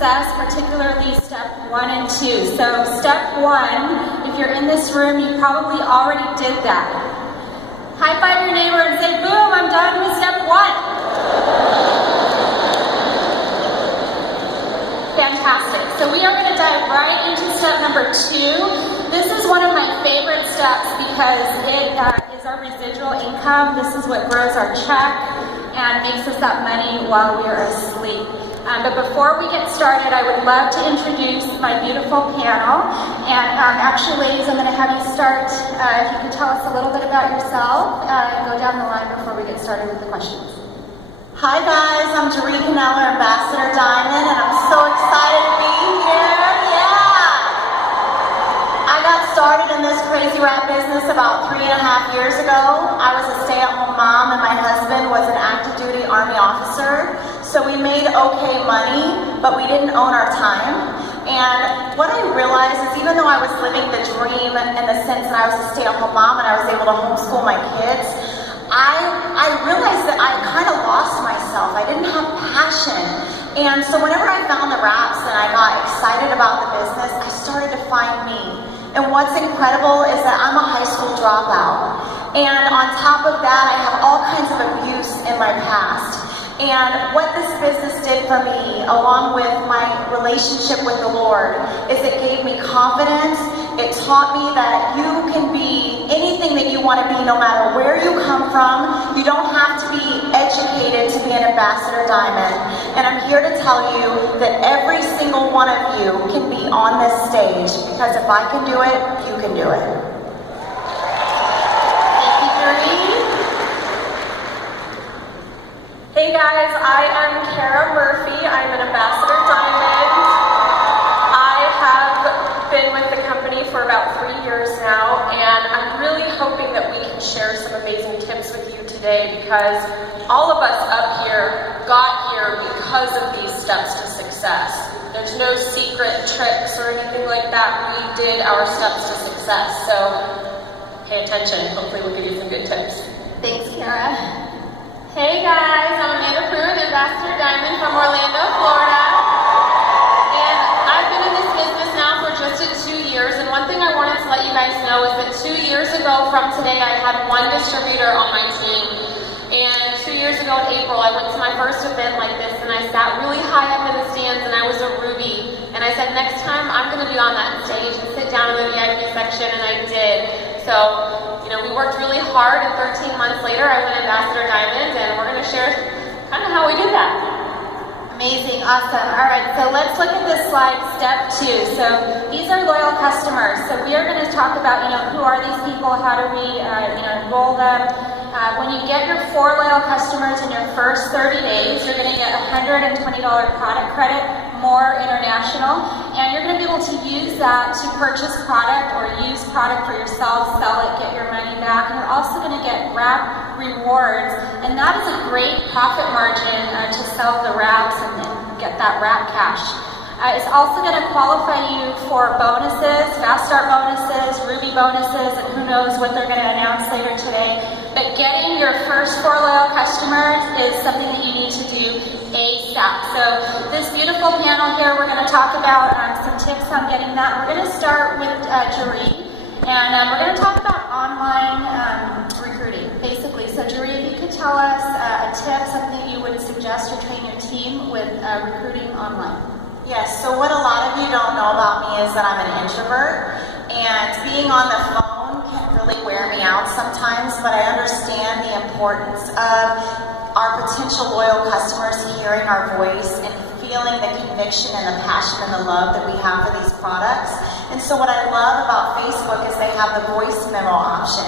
success, particularly step 1 and 2. So step 1, if you're in this room, you probably already did that. High five your neighbor and say, boom, I'm done with step 1. Fantastic. So we are going to dive right into step number 2. This is one of my favorite steps because it is our residual income. This is what grows our check and makes us that money while we are asleep. But before we get started, I would love to introduce my beautiful panel. And actually, ladies, I'm going to have you start, if you could tell us a little bit about yourself and go down the line before we get started with the questions. Hi guys, I'm Jaree Caneller, Ambassador Diamond, and I'm so excited to be here. I got started in this crazy rap business about 3.5 years ago. I was a stay-at-home mom and my husband was an active duty Army officer. So we made okay money, but we didn't own our time. And what I realized is even though I was living the dream in the sense that I was a stay-at-home mom and I was able to homeschool my kids, I realized that I kind of lost myself. I didn't have passion. And so whenever I found the raps and I got excited about the business, I started to find me. And what's incredible is that I'm a high school dropout. And on top of that, I have all kinds of abuse in my past. And what this business did for me, along with my relationship with the Lord, is it gave me confidence. It taught me that you can be anything that you want to be, no matter where you come from. You don't have to be educated to be an Ambassador Diamond. And I'm here to tell you that every single one of you can be on this stage, because if I can do it, you can do it. Thank you, Jaree. Hey guys, I am Kara Murphy. I'm an Ambassador Diamond. I have been with the company for about 3 years now, and I'm really hoping that we can share some amazing tips with you today, because all of us up here got here because of these steps to success. There's no secret tricks or anything like that. We did our steps to success, so pay attention. Hopefully we'll give you some good tips. Thanks, Kara. Hey guys, I'm Amanda Pruitt, Ambassador Diamond from Orlando, Florida. And I've been in this business now for just 2 years, and one thing I wanted to let you guys know is that 2 years ago from today, I had one distributor on my team. And 2 years ago in April, I went to my first event like this, and I sat really high up in the stands, and I was a Ruby. And I said, next time I'm going to be on that stage and sit down in the VIP section, and I did. So, we worked really hard, and 13 months later, I went Ambassador Diamond, and we're going to share kind of how we did that. Amazing, awesome. All right, so let's look at this slide, step 2. So these are loyal customers. So we are going to talk about, who are these people? How do we, enroll them? When you get your 4 loyal customers in your first 30 days, you're going to get a $120 product credit, more international, and you're going to be able to use that to purchase product or use product for yourself, sell it, get your money back, and you're also going to get wrap rewards, and that is a great profit margin to sell the wraps and get that wrap cash. It's also going to qualify you for bonuses, fast start bonuses, Ruby bonuses, and who knows what they're going to announce later today. But getting your first 4 loyal customers is something that you need to do ASAP. So this beautiful panel here, we're going to talk about some tips on getting that. We're going to start with Jaree, and we're going to talk about online recruiting, basically. So Jaree, if you could tell us a tip, something you would suggest to train your team with recruiting online. Yes, so what a lot of you don't know about me is that I'm an introvert, and being on the phone can really wear me out sometimes, but I understand the importance of our potential loyal customers hearing our voice and feeling the conviction and the passion and the love that we have for these products. And so what I love about Facebook is they have the voice memo option.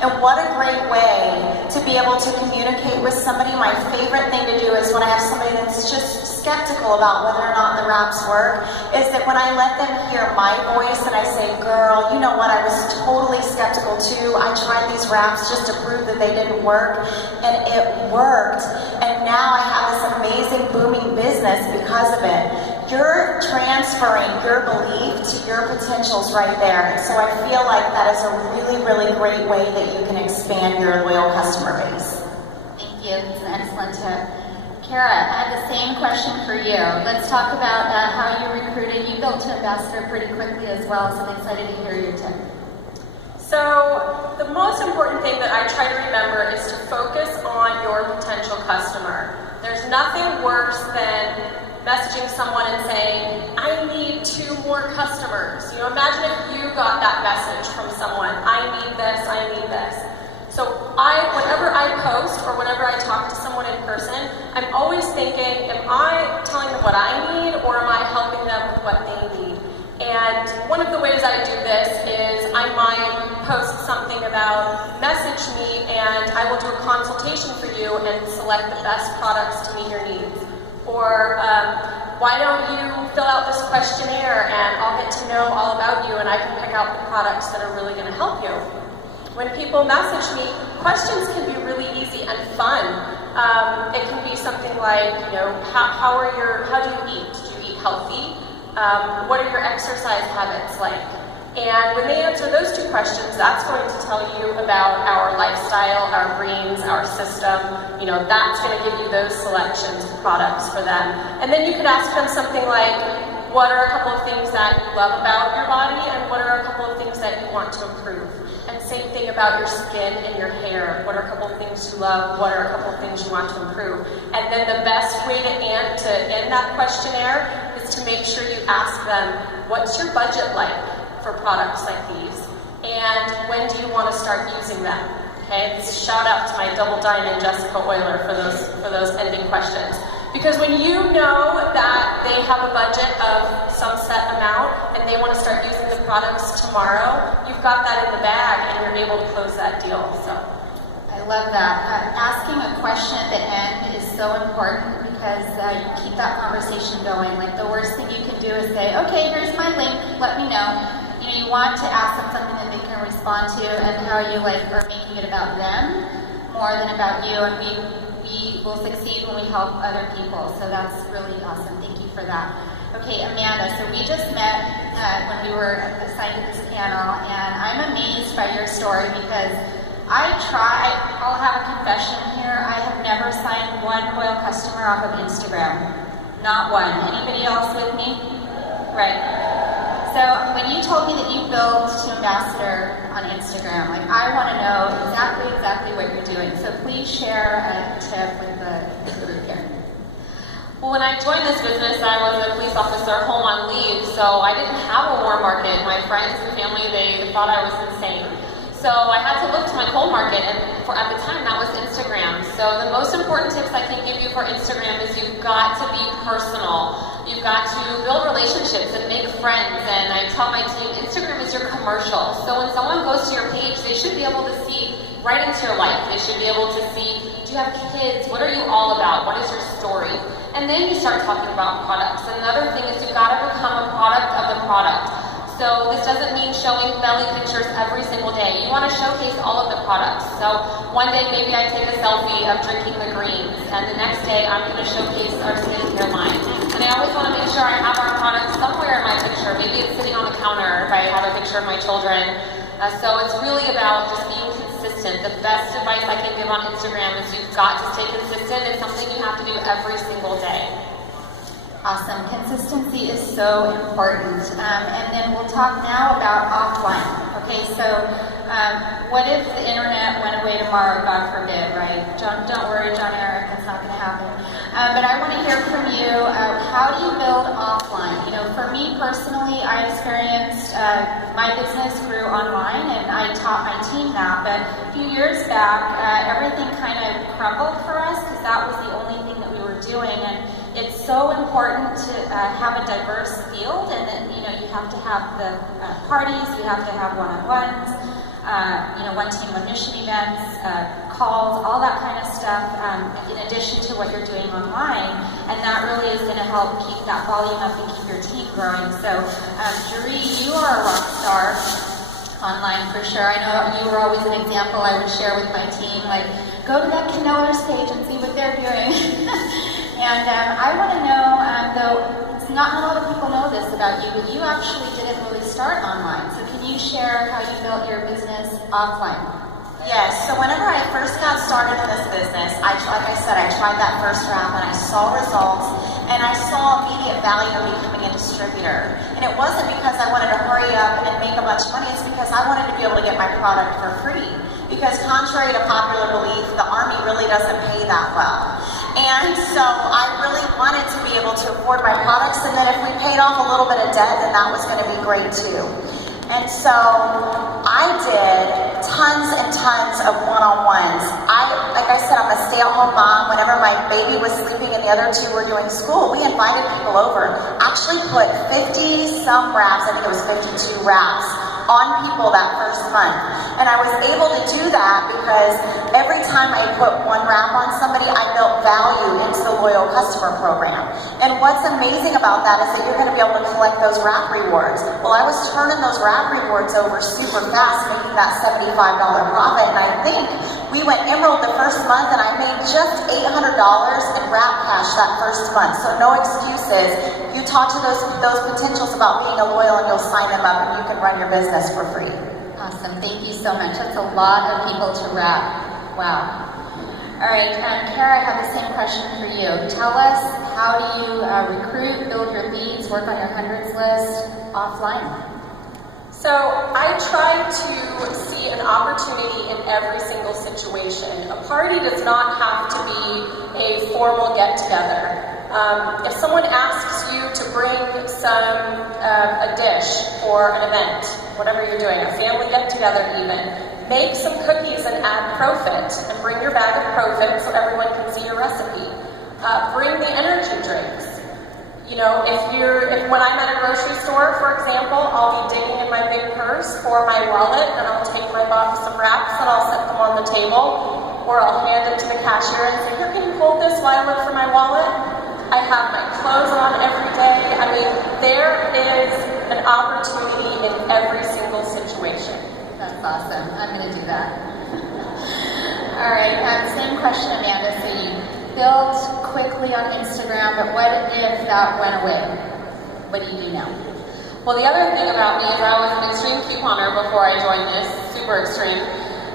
And what a great way to be able to communicate with somebody. My favorite thing to do is when I have somebody that's just skeptical about whether or not the wraps work, is that when I let them hear my voice and I say, girl, you know what, I was totally skeptical too. I tried these wraps just to prove that they didn't work, and it worked. And now I have this amazing booming business because of it. You're transferring your belief to your potentials right there. And so I feel like that is a really, really great way that you can expand your loyal customer base. Thank you. It's an excellent tip. Kara, I have the same question for you. Let's talk about how you recruited. You built to ambassador pretty quickly as well, so I'm excited to hear your tip. So the most important thing that I try to remember is to focus on your potential customer. There's nothing worse than messaging someone and saying, I need 2 more customers. You know, imagine if you got that message from someone, I need this, I need this. So whenever I post or whenever I talk to someone in person, I'm always thinking, am I telling them what I need or am I helping them with what they need? And one of the ways I do this is I might post something about message me and I will do a consultation for you and select the best products to meet your needs. Or why don't you fill out this questionnaire and I'll get to know all about you and I can pick out the products that are really going to help you. When people message me, questions can be really easy and fun. It can be something like, you know, how do you eat? Do you eat healthy? What are your exercise habits like? And when they answer those 2 questions, that's going to tell you about our lifestyle, our brains, our system. You know, that's going to give you those selections of products for them. And then you could ask them something like, what are a couple of things that you love about your body and what are a couple of things that you want to improve? And same thing about your skin and your hair. What are a couple of things you love? What are a couple of things you want to improve? And then the best way to end that questionnaire is to make sure you ask them, what's your budget like for products like these? And when do you want to start using them? Okay, this is a shout out to my double diamond Jessica Euler for those ending questions. Because when you know that they have a budget of some set amount and they want to start using the products tomorrow, you've got that in the bag and you're able to close that deal. So I love that. Asking a question at the end is so important because you keep that conversation going. Like the worst thing you can do is say, okay, here's my link, let me know. You know, you want to ask them something that they can respond to and how you like are making it about them more than about you, and we will succeed when we help other people. So that's really awesome. Thank you for that. Okay, Amanda, so we just met when we were assigned to this panel, and I'm amazed by your story because I'll have a confession here. I have never signed one loyal customer off of Instagram. Not one. Anybody else with me? Right. So when you told me that you built to ambassador on Instagram, like I want to know exactly what you're doing. So please share a tip with the group here. Well, when I joined this business, I was a police officer home on leave, so I didn't have a warm market. My friends and family, they thought I was insane. So I had to look to my cold market, and at the time, that was Instagram. So the most important tips I can give you for Instagram is you've got to be personal. You've got to build relationships and make friends, and I tell my team, Instagram is your commercial. So when someone goes to your page, they should be able to see right into your life. They should be able to see, do you have kids? What are you all about? What is your story? And then you start talking about products. Another thing is you've got to become a product of the product. So this doesn't mean showing belly pictures every single day. You want to showcase all of the products. So one day maybe I take a selfie of drinking the greens, and the next day I'm going to showcase our skincare line. And I always want to make sure I have our products somewhere in my picture. Maybe it's sitting on the counter if I have a picture of my children. So it's really about just being consistent. The best advice I can give on Instagram is you've got to stay consistent. It's something you have to do every single day. Awesome. Consistency is so important. And then we'll talk now about offline. Okay, so what if the internet went away tomorrow, God forbid, right? Don't worry, John Eric, that's not going to happen. But I want to hear from you, how do you build offline? You know, for me personally, I experienced my business grew online and I taught my team that, but a few years back, everything kind of crumbled for us because that was the only thing that we were doing. And it's so important to have a diverse field, and then, you know, you have to have the parties, you have to have one-on-ones, you know, one team, one mission events, calls, all that kind of stuff, in addition to what you're doing online, and that really is going to help keep that volume up and keep your team growing. So, Jeree, you are a rock star online for sure. I know you were always an example I would share with my team, like, go to that Canellers page and see what they're doing. And I want to know, though, it's not a lot of people know this about you, but you actually didn't really start online. So can you share how you built your business offline? Yes, so whenever I first got started in this business, like I said, I tried that first wrap and I saw results and I saw immediate value in becoming a distributor. And it wasn't because I wanted to hurry up and make a bunch of money, it's because I wanted to be able to get my product for free. Because contrary to popular belief, the Army really doesn't pay that well. And so I really wanted to be able to afford my products, and then if we paid off a little bit of debt, then that was going to be great too. And so I did tons and tons of one-on-ones. Like I said, I'm a stay-at-home mom. Whenever my baby was sleeping and the other two were doing school, we invited people over. Actually put 50-some wraps, I think it was 52 wraps, on people that first month. And I was able to do that because every time I put one wrap on somebody, I built value into the loyal customer program. And what's amazing about that is that you're going to be able to collect those wrap rewards. Well, I was turning those wrap rewards over super fast, making that $75 profit. And I think we went Emerald the first month and I made just $800 in wrap cash that first month. So no excuses. You talk to those potentials about being a loyal and you'll sign them up and you can run your business for free. Awesome, thank you so much. That's a lot of people to wrap. Wow. All right, Kara, I have the same question for you. Tell us, how do you recruit, build your leads, work on your hundreds list offline? So I try to see an opportunity in every single situation. A party does not have to be a formal get-together. If someone asks you to bring a dish for an event, whatever you're doing, a family get-together even, make some cookies and add Profit, and bring your bag of Profit so everyone can see your recipe. Bring the energy drinks. You know, when I'm at a grocery store, for example, I'll be digging in my big purse for my wallet, and I'll take my box of wraps and I'll set them on the table, or I'll hand it to the cashier and say, "Here, can you hold this while I look for my wallet?" I have my clothes on every day. I mean, there is an opportunity in every single situation. That's awesome. I'm going to do that. All right, same question, Amanda. So you built quickly on Instagram, but what if that went away? What do you do now? Well, the other thing about me is I was an extreme couponer before I joined this, super extreme.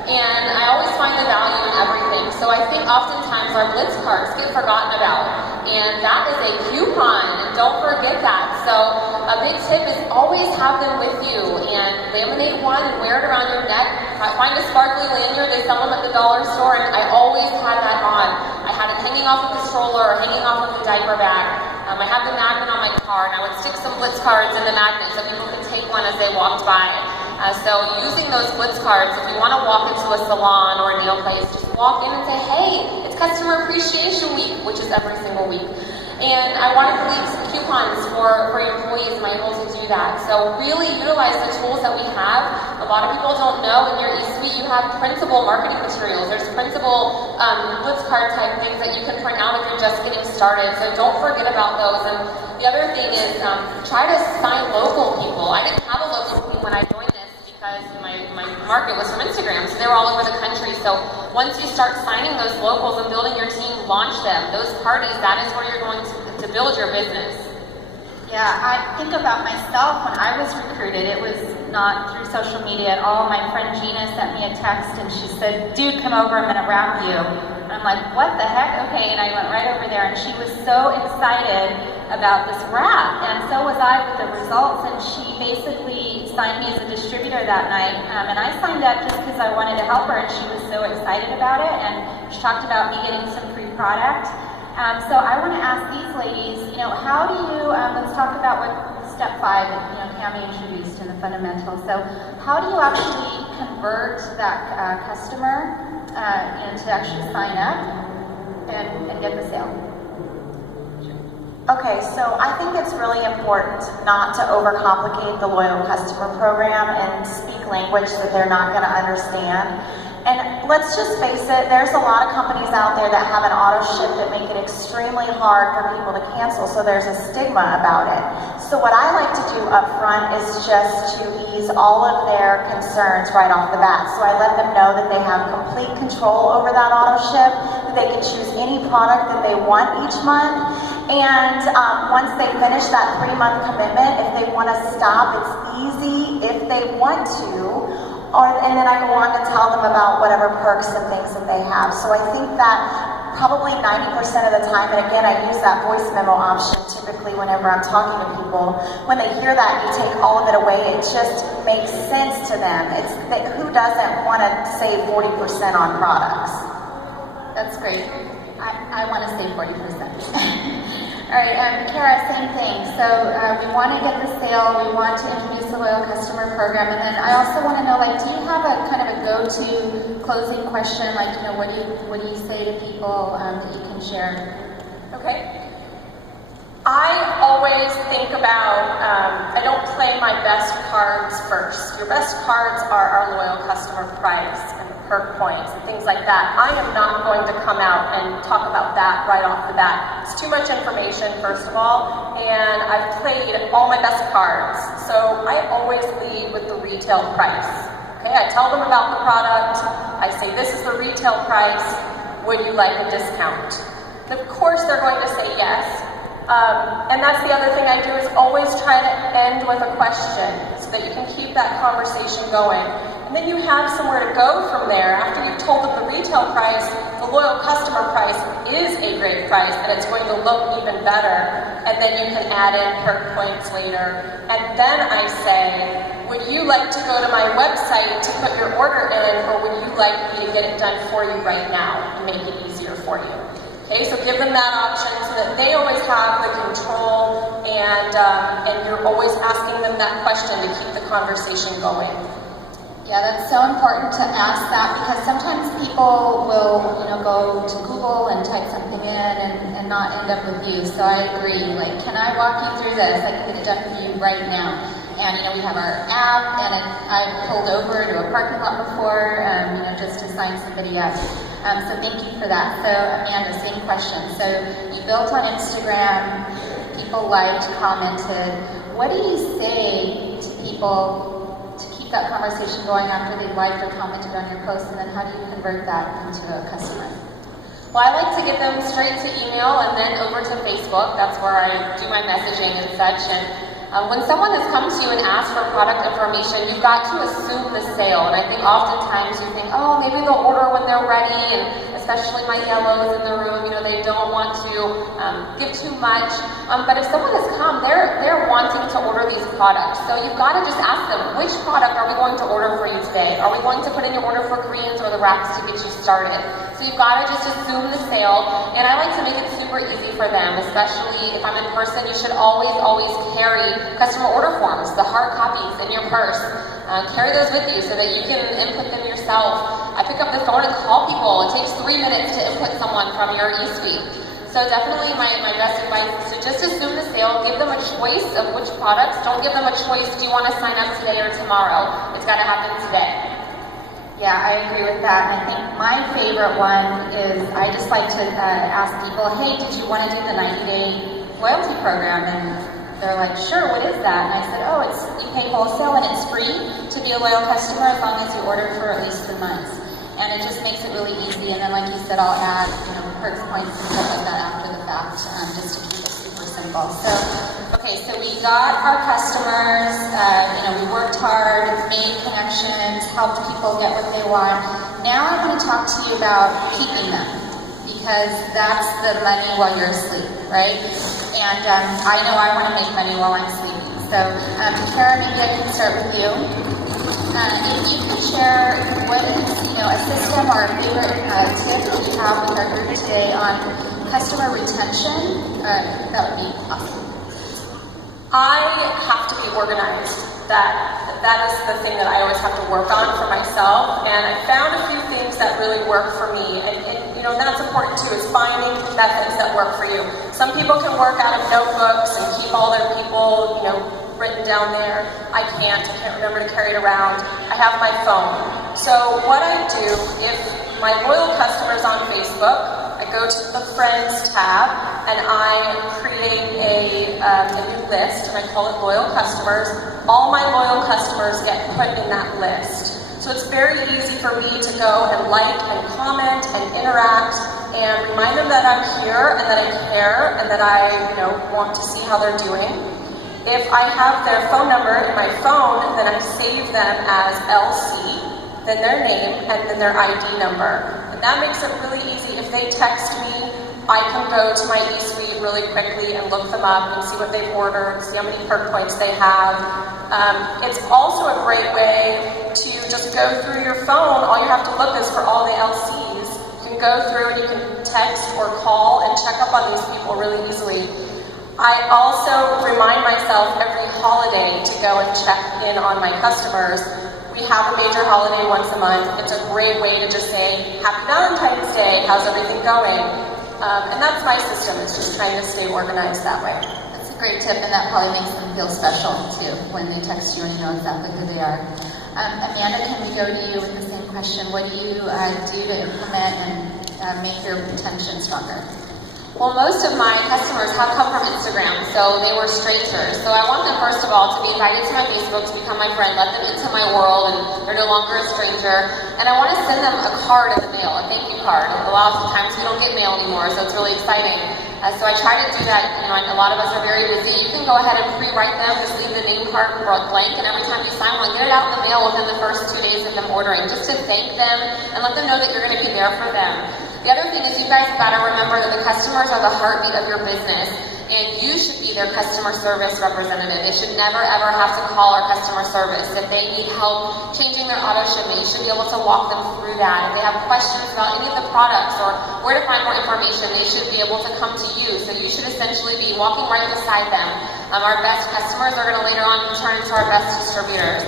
And I always find the value in everything. So I think oftentimes our Blitz cards get forgotten about. And that is a coupon, and don't forget that. So a big tip is always have them with you and laminate one and wear it around your neck. Find a sparkly lanyard, they sell them at the dollar store, and I always had that on. I had it hanging off of the stroller or hanging off of the diaper bag. I had the magnet on my car, and I would stick some Blitz cards in the magnet so people could take one as they walked by. So using those Blitz cards, if you want to walk into a salon or a nail place, just walk in and say, "Hey, it's Customer Appreciation Week," which is every single week. And I wanted to leave some coupons for your employees, and I'm able to do that. So really utilize the tools that we have. A lot of people don't know in your eSuite you have printable marketing materials. There's printable Blitz card type things that you can print out if you're just getting started. So don't forget about those. And the other thing is try to sign local people. I didn't have a local team when I joined this because my market was from Instagram, so they were all over the country. So once you start signing those locals and building your team, launch them. Those parties, that is where you're going to build your business. Yeah, I think about myself when I was recruited. It was not through social media at all. My friend Gina sent me a text and she said, "Dude, come over, I'm gonna wrap you." And I'm like, "What the heck?" Okay, and I went right over there and she was so excited about this wrap, and so was I with the results, and she basically signed me as a distributor that night, and I signed up just because I wanted to help her, and she was so excited about it, and she talked about me getting some free product. So I want to ask these ladies, how do you, let's talk about what step 5 that, Cammie introduced in the fundamentals. So how do you actually convert that customer, to actually sign up and get the sale? Okay, so I think it's really important not to overcomplicate the loyal customer program and speak language that they're not going to understand. And let's just face it, there's a lot of companies out there that have an auto ship that make it extremely hard for people to cancel, so there's a stigma about it. So what I like to do up front is just to ease all of their concerns right off the bat. So I let them know that they have complete control over that auto ship, that they can choose any product that they want each month. And once they finish that 3-month commitment, if they want to stop, it's easy if they want to. and then I go on to tell them about whatever perks and things that they have. So I think that probably 90% of the time, and again, I use that voice memo option typically whenever I'm talking to people. When they hear that, you take all of it away, it just makes sense to them. Who doesn't want to save 40% on products? That's great. I want to save 40%. All right, Kara, same thing. So we want to get the sale, we want to introduce the loyal customer program, and then I also want to know, like, do you have a kind of a go-to closing question? Like, you know, what do you say to people that you can share? Okay. I always think about, I don't play my best cards first. Your best cards are our loyal customer price and the perk points and things like that. I am not going to come out and talk about that right off the bat. It's too much information, first of all, and I've played all my best cards. So I always lead with the retail price. Okay, I tell them about the product. I say, this is the retail price. Would you like a discount? And of course, they're going to say yes. And that's the other thing I do, is always try to end with a question so that you can keep that conversation going. And then you have somewhere to go from there. After you've told them the retail price, the loyal customer price is a great price, and it's going to look even better. And then you can add in perk points later. And then I say, would you like to go to my website to put your order in, or would you like me to get it done for you right now and make it easier for you? Okay, so give them that option so that they always have the control, and you're always asking them that question to keep the conversation going. Yeah, that's so important to ask that, because sometimes people will, you know, go to Google and type something in and not end up with you. So I agree. Like, can I walk you through this? I can get it done for you right now. And, you know, we have our app, and I've pulled over to a parking lot before, you know, just to sign somebody up. So thank you for that. So Amanda, same question. So you built on Instagram, people liked, commented. What do you say to people to keep that conversation going after they've liked or commented on your post, and then how do you convert that into a customer? Well, I like to get them straight to email and then over to Facebook. That's where I do my messaging and such. And when someone has come to you and asked for product information, you've got to assume the sale. And I think oftentimes you think, oh, maybe they'll order when they're ready, and especially my yellows in the room, you know, they don't want to give too much. But if someone has come, they're wanting to order these products. So you've got to just ask them, which product are we going to order for you today? Are we going to put in your order for greens or the wraps to get you started? So you've got to just assume the sale. And I like to make it super easy for them, especially if I'm in person. You should always carry customer order forms, the hard copies in your purse. Carry those with you so that you can input them yourself. I pick up the phone and call people. It takes 3 minutes to input someone from your eSuite. So definitely my best advice is to just assume the sale. Give them a choice of which products. Don't give them a choice, do you want to sign up today or tomorrow? It's got to happen today. Yeah, I agree with that. And I think my favorite one is, I just like to ask people, hey, did you want to do the 90-day loyalty program? And they're like, sure, what is that? And I said, oh, you pay wholesale and it's free to be a loyal customer as long as you order for at least 3 months. And it just makes it really easy. And then, like you said, I'll add, you know, perks points and stuff like that after the fact, just to keep it super simple. So, okay, so we got our customers, you know, we worked hard, made connections, helped people get what they want. Now I want to talk to you about keeping them, because that's the money while you're asleep, right? And I know I want to make money while I'm sleeping. So, Kara, maybe I can start with you. If you could share what is, you know, a system or a favorite tip that you have with our group today on customer retention, that would be awesome. I have to be organized. That is the thing that I always have to work on for myself. And I found a few things that really work for me. And you know, that's important too, is finding methods that work for you. Some people can work out of notebooks and keep all their people, you know, written down there. I can't remember to carry it around. I have my phone. So what I do, if my loyal customers on Facebook, I go to the Friends tab and I create a new list, and I call it Loyal Customers. All my loyal customers get put in that list. So it's very easy for me to go and like and comment and interact and remind them that I'm here and that I care and that I, you know, want to see how they're doing. If I have their phone number in my phone, then I save them as LC, then their name, and then their ID number. And that makes it really easy. If they text me, I can go to my eSuite really quickly and look them up and see what they've ordered, see how many perk points they have. It's also a great way to just go through your phone. All you have to look is for all the LCs. You can go through and you can text or call and check up on these people really easily. I also remind myself every holiday to go and check in on my customers. We have a major holiday once a month. It's a great way to just say, Happy Valentine's Day, how's everything going? And that's my system, is just trying to stay organized that way. That's a great tip, and that probably makes them feel special too when they text you and you know exactly who they are. Amanda, can we go to you with the same question? What do you do to implement and make your retention stronger? Well, most of my customers have come from Instagram, so they were strangers. So I want them, first of all, to be invited to my Facebook, to become my friend, let them into my world, and they're no longer a stranger. And I want to send them a card in the mail, a thank you card. A lot of times we don't get mail anymore, so it's really exciting. So I try to do that. You know, a lot of us are very busy. You can go ahead and pre-write them, just leave the name card blank, and every time you sign one, get it out in the mail within the first 2 days of them ordering, just to thank them and let them know that you're going to be there for them. The other thing is you guys have got to remember that the customers are the heartbeat of your business, and you should be their customer service representative. They should never ever have to call our customer service. If they need help changing their auto shipment, you should be able to walk them through that. If they have questions about any of the products or where to find more information, they should be able to come to you. So you should essentially be walking right beside them. Our best customers are going to later on turn into our best distributors.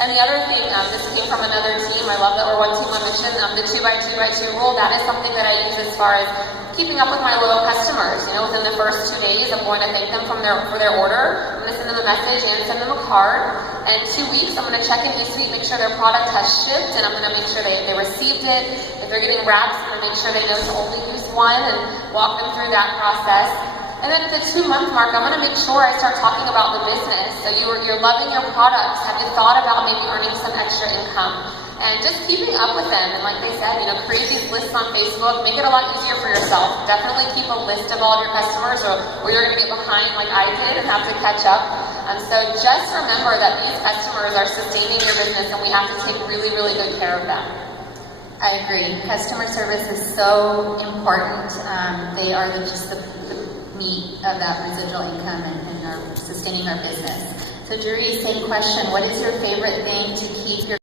And the other thing, this came from another team. I love that we're one team on mission. The 2x2x2 rule, that is something that I use as far as keeping up with my loyal customers. You know, within the first 2 days, I'm going to thank them for their order. I'm going to send them a message and send them a card. And 2 weeks, I'm going to check in eSuite, make sure their product has shipped, and I'm going to make sure they received it. If they're getting wraps, I'm going to make sure they know to only use one and walk them through that process. And then at the 2-month mark, I'm going to make sure I start talking about the business. So you're loving your products. Have you thought about maybe earning some extra income? And just keeping up with them. And like they said, you know, create these lists on Facebook. Make it a lot easier for yourself. Definitely keep a list of all of your customers, or you're going to get behind like I did and have to catch up. So just remember that these customers are sustaining your business, and we have to take really, really good care of them. I agree. Customer service is so important. They are just the meat of that residual income and sustaining our business. So Jury, same question. What is your favorite thing to keep your